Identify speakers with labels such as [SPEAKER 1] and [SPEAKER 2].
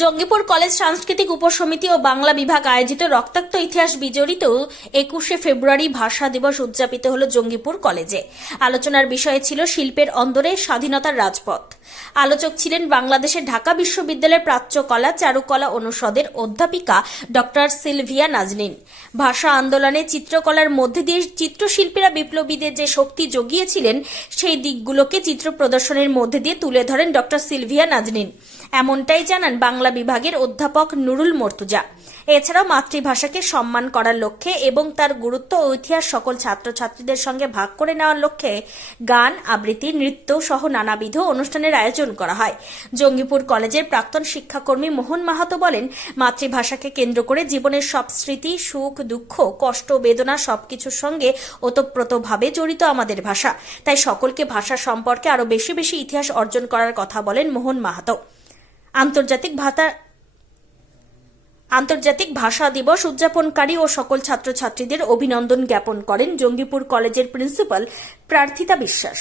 [SPEAKER 1] Jangipur college সাংস্কৃতিক উপসমিতি ও বাংলা বিভাগ আয়োজিত রক্তাক্ত ইতিহাস বিজড়িত একুশে ফেব্রুয়ারি ভাষা দিবস উদযাপিত হল জঙ্গিপুর কলেজে। আলোচনার বিষয় ছিল শিল্পের অন্দরে স্বাধীনতার রাজপথ। আলোচক ছিলেন বাংলাদেশের ঢাকা বিশ্ববিদ্যালয়ের প্রাচ্যকলা চারুকলা অনুষদের অধ্যাপিকা ডক্টর সিলভিয়া নাজনীন। ভাষা আন্দোলনে চিত্রকলার মধ্যে দিয়ে চিত্রশিল্পীরা বিপ্লবীদের যে শক্তি জগিয়েছিলেন, সেই দিকগুলোকে চিত্র প্রদর্শনের মধ্যে দিয়ে তুলে ধরেন ডক্টর সিলভিয়া নাজনীন। এমনটাই জানান বাংলা বিভাগের অধ্যাপক নুরুল মর্তুজা। এছাড়াও মাতৃভাষাকে সম্মান করার লক্ষ্যে এবং তার গুরুত্ব ও ইতিহাস সকল ছাত্রছাত্রীদের সঙ্গে ভাগ করে নেওয়ার লক্ষ্যে গান, আবৃত্তি, নৃত্য সহ নানাবিধ অনুষ্ঠানের আয়োজন করা হয়। জঙ্গিপুর কলেজের প্রাক্তন শিক্ষাকর্মী মোহন মাহাতো বলেন, মাতৃভাষাকে কেন্দ্র করে জীবনের সব স্মৃতি, সুখ, দুঃখ, কষ্ট, বেদনা সবকিছুর সঙ্গে ওতপ্রোতভাবে জড়িত আমাদের ভাষা। তাই সকলকে ভাষা সম্পর্কে আরও বেশি বেশি ইতিহাস অর্জন করার কথা বলেন মোহন মাহাতো। আন্তর্জাতিক ভাতা আন্তর্জাতিক ভাষা দিবস উদযাপনকারী ও সকল ছাত্রছাত্রীদের অভিনন্দন জ্ঞাপন করেন জঙ্গিপুর কলেজের প্রিন্সিপাল প্রার্থিতা বিশ্বাস।